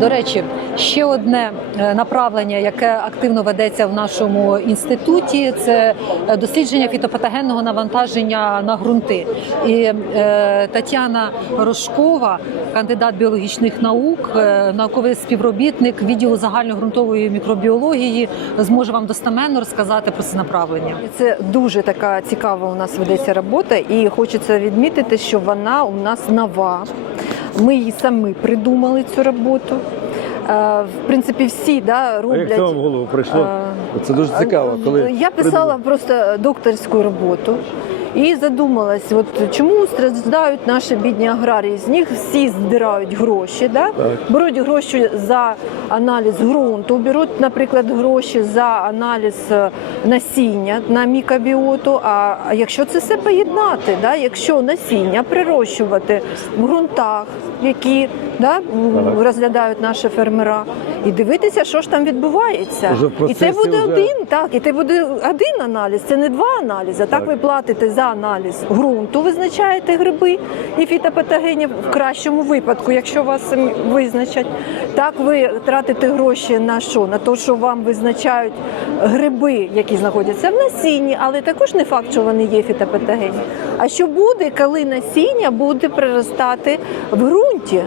До речі, ще одне е, направлення, яке активно ведеться в нашому інституті, це е, дослідження фітопатогенного навантаження на ґрунти. І е, Тетяна Рожкова, кандидат біологічних наук, науковий співробітник відділу загальногрунтової мікробіології, зможе вам достеменно розказати про це направлення. Це дуже така цікава у нас ведеться робота, і хочеться відмітити, що вона у нас нова. Ми її самі придумали цю роботу. Е, В принципі, всі да, А роблять. як це вам в голову прийшло? Е, Це дуже цікаво. Коли Я писала просто докторську роботу і задумалась, от чому страждають наші бідні аграрії? З них всі здирають гроші, да? беруть гроші за аналіз ґрунту, беруть, наприклад, гроші за аналіз е, насіння на мікробіоту. А якщо це все поєднати, да? якщо насіння прирощувати в ґрунтах, які да, розглядають наші фермера, і дивитися, що ж там відбувається. І це буде вже- один, так, і це буде один аналіз, це не два аналізи. Так, Так. ви платите за аналіз ґрунту, визначаєте гриби і фітопатогенів в кращому випадку, якщо вас визначать. Так ви тратите гроші на що? На те, що вам визначають гриби, які знаходяться в насінні, але також не факт, що вони є фітопатогенні. А що буде, коли насіння буде приростати в ґрунті?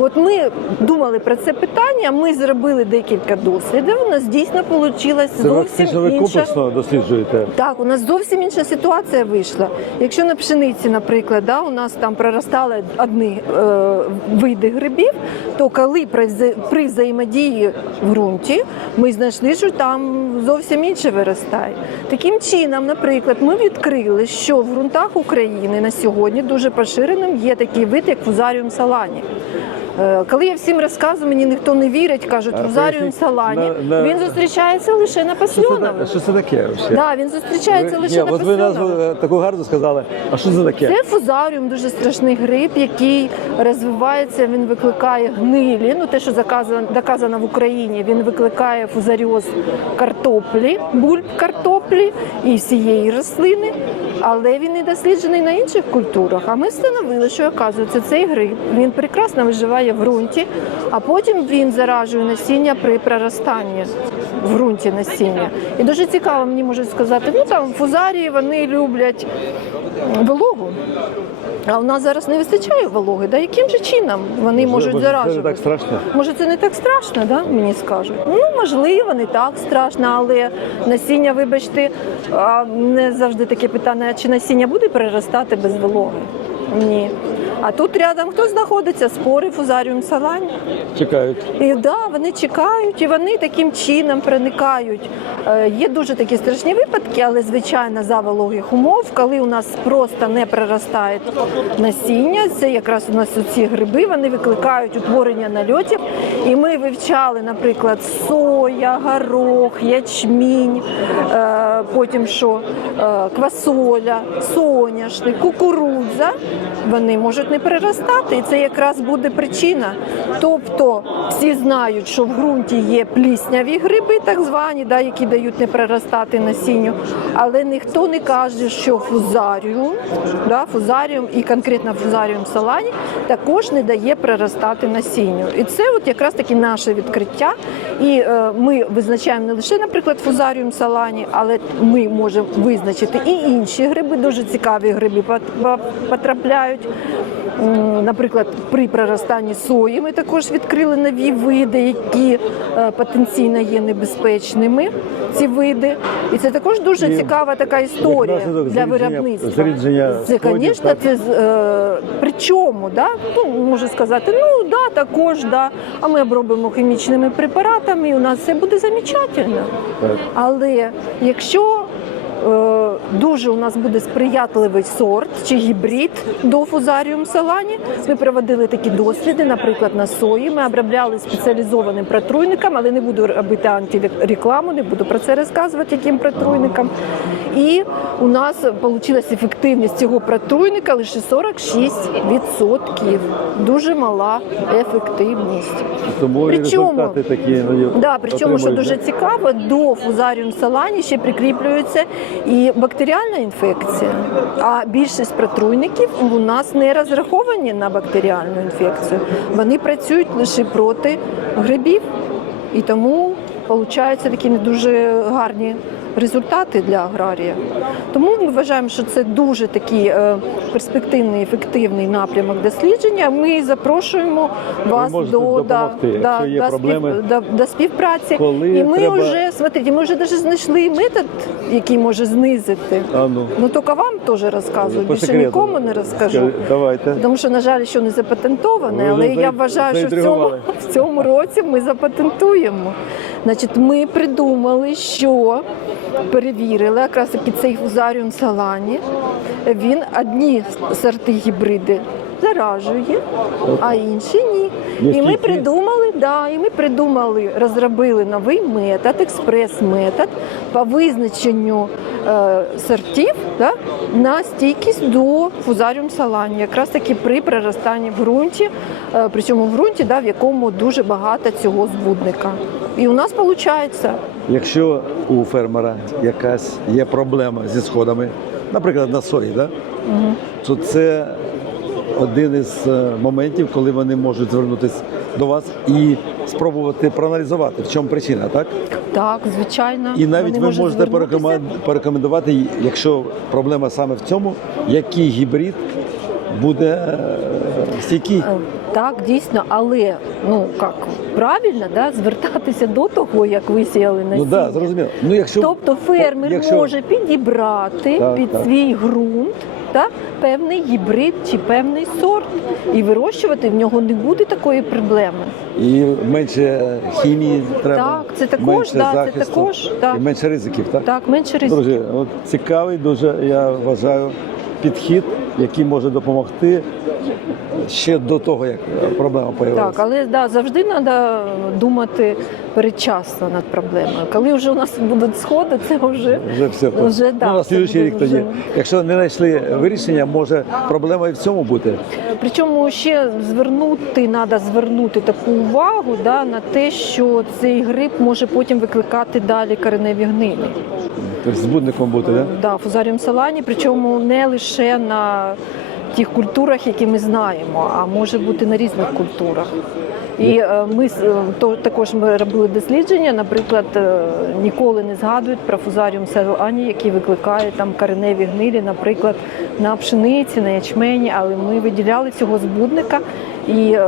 От ми думали про це питання. Ми зробили декілька дослідів. У нас дійсно вийшла це зовсім ви інша. комплексно досліджуєте. Так, у нас зовсім інша ситуація вийшла. Якщо на пшениці, наприклад, да, у нас там проростали одні е, види грибів, то коли при, при взаємодії в ґрунті ми знайшли, що там зовсім інше виростає. Таким чином, наприклад, ми відкрили, що в ґрунтах України на сьогодні дуже поширеним є такий вид, як фузаріум салані. Е, Коли я всім розказую, мені ніхто не вірить, кажуть, фузаріум поясніть, салані. на- на- Він зустрічається лише на та- що це таке? взагалі? Да, він зустрічається Ви- лише Ні, на от ви назву е, таку гарну сказали. А що це таке? Це фузаріум, дуже страшний гриб, який розвивається. Він викликає гнилі. Ну те, що заказано, доказано в Україні, він викликає фузаріоз картоплі, бульб картоплі і всієї рослини. Але він не досліджений на інших культурах. А ми встановили, що оказується цей гриб. Він прекрасно виживає в ґрунті, а потім він заражує насіння при проростанні в ґрунті насіння. І дуже цікаво, мені можуть сказати, ну там фузарії вони люблять вологу. А у нас зараз не вистачає вологи. Да яким же чином вони можуть Може, Це не так страшно. Може, це не так страшно, да? мені скажуть. Ну, можливо, не так страшно, але насіння, вибачте, не завжди таке питання, чи насіння буде переростати без вологи? Ні. А тут рядом хто знаходиться? Спори фузаріум салані. Чекають. І да, вони чекають, і вони таким чином проникають. Е, Є дуже такі страшні випадки, але звичайно за вологих умов, коли у нас просто не проростає насіння, це якраз у нас ці гриби, вони викликають утворення нальотів. І ми вивчали, наприклад, соя, горох, ячмінь, е, потім що е, квасоля, соняшник, кукурудза. Вони можуть не переростати, і це якраз буде причина. Тобто всі знають, що в ґрунті є плісняві гриби, так звані, да, які дають не переростати насінню, але ніхто не каже, що фузаріум, да, фузаріум і конкретно фузаріум салані також не дає приростати насінню. І це от якраз таки наше відкриття. І е, ми визначаємо не лише, наприклад, фузаріум салані, але ми можемо визначити і інші гриби, дуже цікаві гриби пот- пот- потрапляють. Наприклад, при проростанні сої ми також відкрили нові види, які е, потенційно є небезпечними. Ці види, і це також дуже І цікава така історія для виробництва. зарідження Це, звісно, це е, при чому, да? ну, можу сказати, ну да, також, да. а ми обробимо хімічними препаратами, і у нас все буде замечательно. Але якщо дуже у нас буде сприятливий сорт чи гібрид до фузаріум салані, ми проводили такі досліди, наприклад, на сої. Ми обробляли спеціалізованим протруйником, але не буду робити антирекламу, не буду про це розказувати, яким протруйником. І у нас вийшла ефективність цього протруйника лише 46%. Дуже мала ефективність. Причому- такі. ну, Да, причому, що дуже цікаво, до фузаріум салані ще прикріплюється і бактеріальна інфекція. А більшість протруйників у нас не розраховані на бактеріальну інфекцію. Вони працюють лише проти грибів. І тому получаються такі не дуже гарні результати для аграрія. Тому ми вважаємо, що це дуже такий е, перспективний, ефективний напрямок дослідження. Ми запрошуємо вас до, якщо є до, проблеми. спів, до, до співпраці. Коли І ми треба- вже смотрите, ми вже навіть знайшли метод, який може знизити. А ну. Ну тільки вам теж розказую, По більше секрету. нікому не розкажу. Давайте. Тому що, на жаль, що не запатентоване, Ви але я вважаю, що в цьому, в цьому році ми запатентуємо. Значить, ми придумали, що перевірили якраз цей фузаріум салані. Він одні сорти гібриди заражує, а інші ні. І ми придумали, да, і ми придумали, розробили новий метод, експрес-метод по визначенню е, сортів да, на стійкість до фузаріум салані, якраз таки при проростанні в ґрунті, е, причому в ґрунті, да, в якому дуже багато цього збудника. І у нас виходить. Якщо у фермера якась є проблема зі сходами, наприклад, на сої, да? то це один із е, моментів, коли вони можуть звернутися до вас і спробувати проаналізувати, в чому причина, так? Так, звичайно. І навіть Вони ви можуть можете звернутися. порекомендувати, якщо проблема саме в цьому, який гібрид буде е, стійкий. Е, Так, дійсно, але ну як правильно да, звертатися до того, як висіяли насіння. Ну да, зрозуміло. Ну, якщо, Тобто фермер якщо- може підібрати Так, під так. свій ґрунт та, певний гібрид чи певний сорт, і вирощувати в нього не буде такої проблеми. І менше хімії треба. Так, це також, менше да, це також, так. і менше ризиків, так? Так, менше ризиків. Друзі, от цікавий дуже, я вважаю, підхід, який може допомогти ще до того, як проблема Так, але да, завжди треба думати передчасно над проблемою. Коли вже у нас будуть сходи, це вже Вже все. Вже, да, ну, на буде рік тоді. вже. Якщо не знайшли вирішення, може проблема і в цьому бути. Причому ще звернути треба звернути таку увагу да, на те, що цей гриб може потім викликати далі кореневі гнилі. Тобто збудником бути, так? Да, фузаріум салані, причому не лише на тих культурах, які ми знаємо, а може бути на різних культурах. І е, ми е, то також ми робили дослідження. Наприклад, е, ніколи не згадують про фузаріум салані, який викликає там кореневі гнилі, наприклад, на пшениці, на ячмені. Але ми виділяли цього збудника і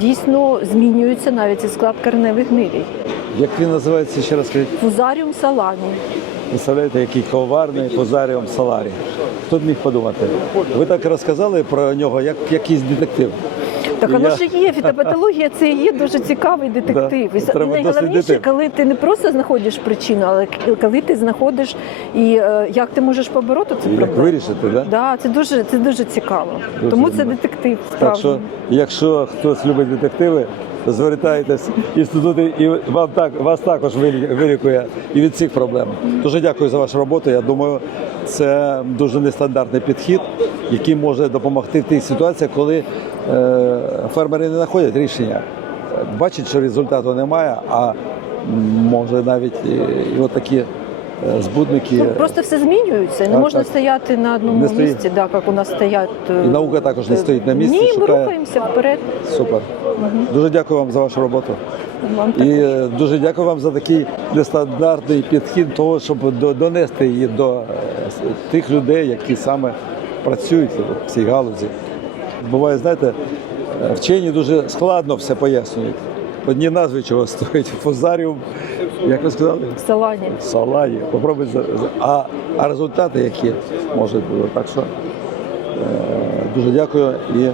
дійсно змінюється навіть і склад кореневих гнилій. Як він називається, ще раз скажіть? Фузаріум салані. Представляєте, який коварний позаріум саларі. Хто б міг подумати? Ви так розказали про нього, як якийсь детектив. Так воно я- ж є фітопатологія, це є дуже цікавий детектив. Да, І найголовніше, коли ти не просто знаходиш причину, але коли ти знаходиш і е, як ти можеш побороти цю Як проблему. вирішити, да? Да, це дуже це дуже цікаво. Дуже Тому це детектив. Так що, якщо хтось любить детективи, звертайтесь інститути, і вам так вас також вилі- вилікує і від цих проблем. Дуже дякую за вашу роботу. Я думаю, це дуже нестандартний підхід, який може допомогти в тих ситуаціях, коли е, фермери не знаходять рішення. Бачать, що результату немає, а може навіть і, і от такі збудники. Ну, просто все змінюється. Не Так, можна так. стояти на одному Не стоїть. місці, да, як у нас стоять. е, І наука також не стоїть на місці, Ні, ми рухаємося вперед. Супер. Дуже дякую вам за вашу роботу. Вам І е, дуже дякую вам за такий нестандартний підхід того, щоб донести її до е, тих людей, які саме працюють в цій галузі. Буває, знаєте, е, вчені дуже складно все пояснюють. Одні назви чого стоїть. фузаріум, як ви сказали, в салані. Попробуй а, а результати які можуть бути. Так що е, дуже дякую і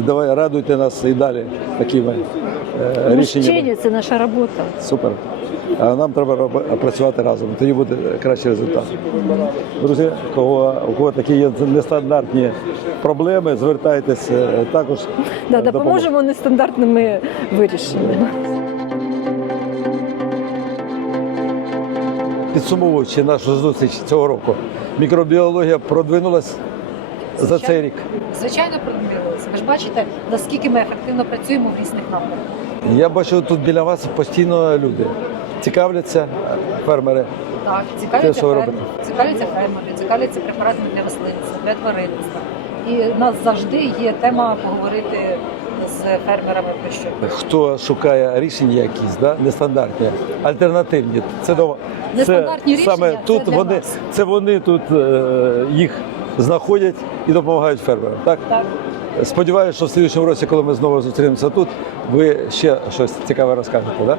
давай радуйте нас і далі такими е, рішеннями. вчені, це наша робота. Супер. А нам треба працювати разом. Тоді буде кращий результат. Друзі, кого, у кого такі є нестандартні проблеми, звертайтесь е, також. Да, е, допоможемо нестандартними вирішеннями. Підсумовуючи нашу зустріч цього року, мікробіологія продвинулась за цей рік. Звичайно, продивилися. Ви ж бачите, наскільки ми ефективно працюємо в різних напрямках. Я бачу тут біля вас постійно люди цікавляться, фермери, Так, Те, цікавляться що ви фермери, робите. цікавляться фермери, цікавляться препаратами для рослинництва, для тваринництва. І в нас завжди є тема поговорити з фермерами про що. Хто шукає рішення якісь, да? нестандартні, альтернативні. Це, до- Нестандартні це саме рішення це тут для вони, нас. це вони тут е, їх знаходять і допомагають фермерам. Так? Так. Сподіваюся, що в слідчому році, коли ми знову зустрінемося тут, ви ще щось цікаве розкажете. Да?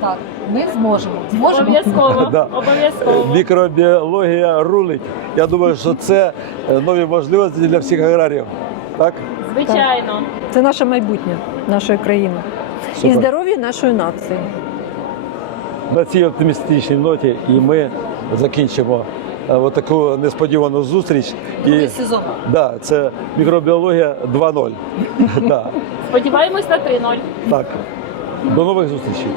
Так, ми зможемо. Зможемо. Обов'язково. Да. Обов'язково. Мікробіологія рулить. Я думаю, що це е, нові можливості для всіх аграріїв. Так? Звичайно. Це наше майбутнє нашої країни і здоров'я нашої нації. На цій оптимістичній ноті і ми закінчимо е, от таку несподівану зустріч. Другий І сезон. да, це мікробіологія 2.0. да, Сподіваємось на 3-0. так. Do nowych zустрічей.